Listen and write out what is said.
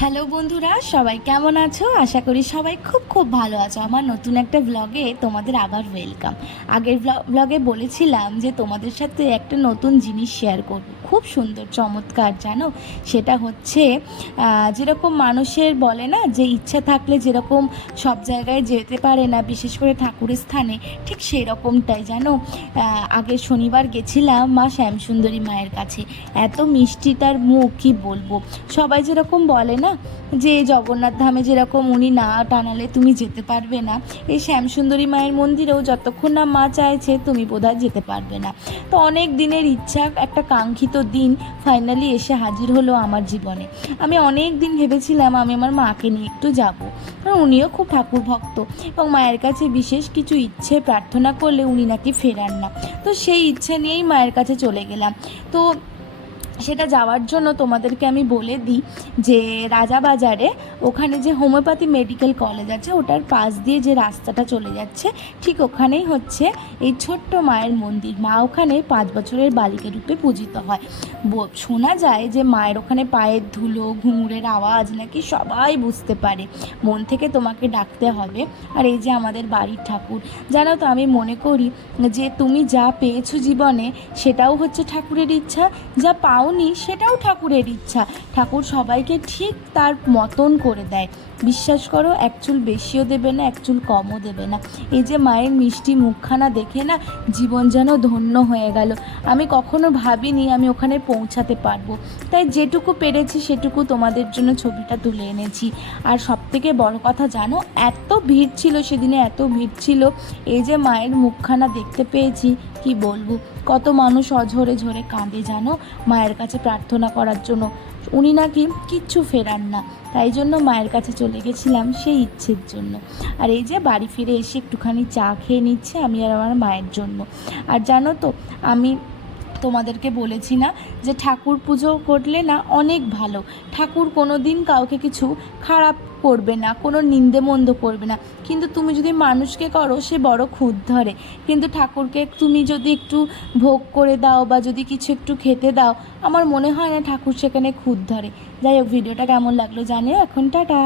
Hello বন্ধুরা, সবাই কেমন আছো? আশা করি সবাই খুব খুব ভালো আছো। আমার নতুন একটা ব্লগে তোমাদের আবার ওয়েলকাম। আগের ব্লগে বলেছিলাম যে তোমাদের সাথে একটা নতুন জিনিস শেয়ার করব, খুব সুন্দর চমৎকার, জানো? সেটা হচ্ছে যেরকম মানুষের বলে না যে ইচ্ছা থাকলে যেরকম সব জায়গায় যেতে পারে না, বিশেষ করে ঠাকুরের স্থানে, ঠিক সেই রকমটাই, জানো। আগের শনিবার গেছিলাম মা শ্যামসুন্দরী মায়ের কাছে। এত মিষ্টি তার মুখ, কি বলবো। সবাই যেরকম বলে না যে জগন্নাথ ধামে যেরকম উনি না টানালে তুমি যেতে পারবে না, এই শ্যামসুন্দরী মায়ের মন্দিরেও যতক্ষণ না মা চাইছে তুমি বোধহয় যেতে পারবে না। তো অনেক দিনের ইচ্ছা, একটা কাঙ্ক্ষিত দিন ফাইনালি এসে হাজির হলো আমার জীবনে। আমি অনেক দিন ভেবেছিলাম আমি আমার মাকে নিয়ে একটু যাব, কারণ উনিও খুব ঠাকুর ভক্ত এবং মায়ের কাছে বিশেষ কিছু ইচ্ছে প্রার্থনা করলে উনি নাকি ফেরান না। তো সেই ইচ্ছে নিয়েই মায়ের কাছে চলে গেলাম। তো সেটা যাওয়ার জন্য তোমাদেরকে আমি বলে দিই যে রাজাবাজারে ওখানে যে হোমিওপ্যাথি মেডিকেল কলেজ আছে, ওটার পাশ দিয়ে যে রাস্তাটা চলে যাচ্ছে, ঠিক ওখানেই হচ্ছে এই ছোট্ট মায়ের মন্দির। মা ওখানে 5 বছরের বালিকা রূপে পূজিত হয়। শোনা যায় যে মায়ের ওখানে পায়ের ধুলো, ঘুঙুরের আওয়াজ নাকি সবাই বুঝতে পারে। মন থেকে তোমাকে ডাকতে হবে। আর এই যে আমাদের বাড়ির ঠাকুর, জানো তো, আমি মনে করি যে তুমি যা পেয়েছো জীবনে সেটাও হচ্ছে ঠাকুরের ইচ্ছা, যা পাওনি সেটাও ঠাকুরের ইচ্ছা। ঠাকুর সবাইকে ঠিক তার মতন করে দেয়। বিশ্বাস করো, এক চুল বেশিও দেবে না, এক চুল কমও দেবে না। এই যে মায়ের মিষ্টি মুখখানা দেখে না জীবন যেন ধন্য হয়ে গেল। আমি কখনো ভাবিনি আমি ওখানে পৌঁছাতে পারবো, তাই যেটুকু পেরেছি সেটুকু তোমাদের জন্য ছবিটা তুলে এনেছি। আর সবথেকে বড় কথা জানো, এত ভিড় ছিল সেদিনে, এত ভিড় ছিল। এই যে মায়ের মুখখানা দেখতে পেয়েছি, কি বলবো, কত মানুষ অঝরে ঝরে কাঁদে জানো মায়ের কাছে প্রার্থনা করার জন্য। উনি নাকি কিচ্ছু ফেরান না, তাই জন্য মায়ের কাছে চলে গেছিলাম সেই ইচ্ছের জন্য। আর এই যে বাড়ি ফিরে এসে একটুখানি চা খেয়ে নিচ্ছে আমি আর আমার মায়ের জন্য। আর জানো তো, আমি তোমাদেরকে বলেছি না যে ঠাকুর পুজো করলে না অনেক ভালো। ঠাকুর কোনো দিন কাউকে কিছু খারাপ করবে না, কোনো নিন্দে মন্দ করবে না। কিন্তু তুমি যদি মানুষকে করো সে বড় খুঁত ধরে, কিন্তু ঠাকুরকে তুমি যদি একটু ভোগ করে দাও বা যদি কিছু একটু খেতে দাও, আমার মনে হয় না ঠাকুর সেখানে খুঁত ধরে। যাই হোক, ভিডিওটা কেমন লাগলো জানিও। এখন টাটা।